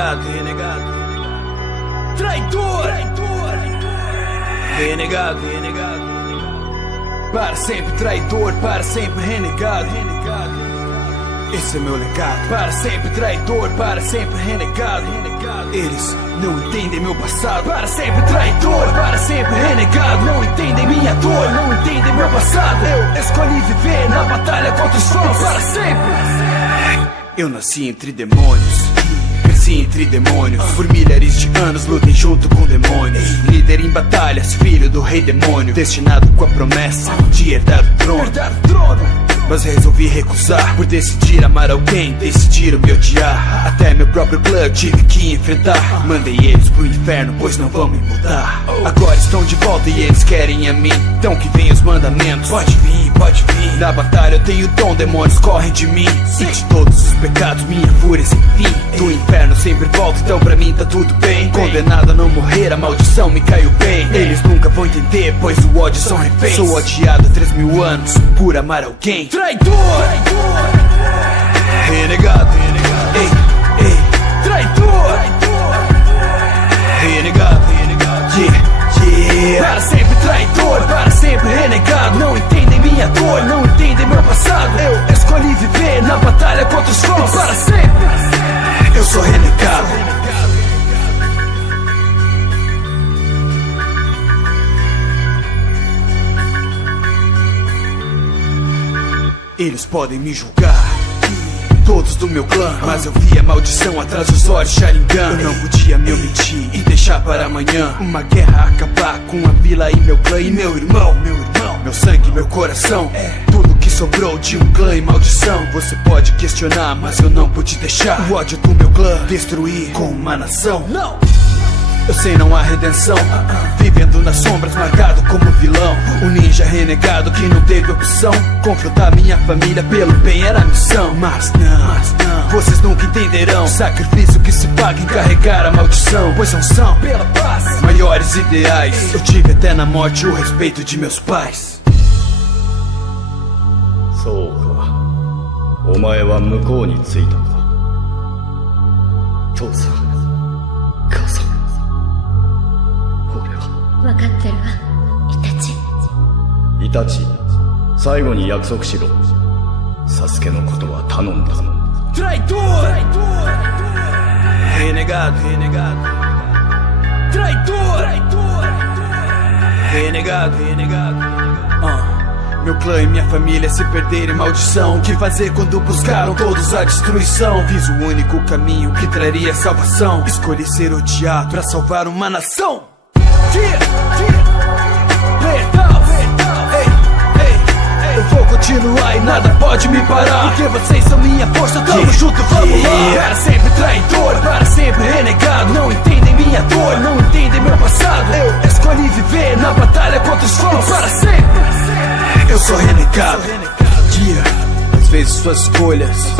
Renegado, traidor, renegado, para sempre traidor, para sempre renegado. Esse é meu legado. Para sempre traidor, para sempre renegado. Eles não entendem meu passado. Para sempre traidor, para sempre renegado. Não entendem minha dor, não entendem meu passado. Eu escolhi viver na batalha contra os falsos. Para sempre. Eu nasci entre demônios, cresci entre demônios. Por milhares de anos lutei junto com demônios. Líder em batalhas, filho do rei demônio, destinado com a promessa de herdar o trono. Mas resolvi recusar, por decidir amar alguém, decidiram me odiar. Até meu próprio clã tive que enfrentar. Mandei eles pro inferno, pois não vão me mudar. Agora estão de volta e eles querem a mim. Então que venham os mandamentos. Pode vir, pode vir. Na batalha eu tenho dom, demônios correm de mim. E de todos os pecados minha fúria sem fim. Do inferno sempre volto, então pra mim tá tudo bem. Condenado a não morrer, a maldição me caiu bem. Eles nunca vão entender, pois o ódio são reféns. Sou odiado há 3000 anos por amar alguém. Traidor, renegado, ei, ei, traidor, renegado, yeah. Para sempre traidor, para sempre renegado. Não entendem minha dor, não entendem meu passado. Eu escolhi viver na batalha contra os falsos. Para sempre, eu sou renegado. Eles podem me julgar, todos do meu clã, mas eu vi a maldição atrás dos olhos Sharingan. Eu não podia me omitir e deixar para amanhã uma guerra acabar com a vila e meu clã e meu irmão. Meu sangue, meu coração, tudo que sobrou de um clã e maldição. Você pode questionar, mas eu não pude deixar o ódio do meu clã destruir com uma nação. Não! Eu sei não há redenção, vivendo nas sombras, marcado como vilão. Um ninja renegado que não teve opção. Confrontar minha família pelo bem era a missão. Mas não, vocês nunca entenderão. Sacrifício que se paga em carregar a maldição. Pois não são, pela paz, maiores ideais. Eu tive até na morte o respeito de meus pais. そうか、お前は向こうに着いたか。父さん、母さん、俺は。分かってるわ、イタチ。イタチ、最後に約束しろ。サスケのことは頼んだぞ。Traidor, renegado, traidor, renegado. Meu clã e minha família se perderem, maldição. O que fazer quando buscaram todos a destruição? Fiz o único caminho que traria salvação. Escolhi ser odiado pra salvar uma nação. Eu vou continuar e nada pode me parar, porque vocês são minha força, tamo junto, vamos lá. Para sempre traidor, para sempre renegado. Não entendem minha dor, não entendem meu passado. Eu escolhi viver na batalha contra os falsos. Para sempre, eu sou renegado. Às vezes suas escolhas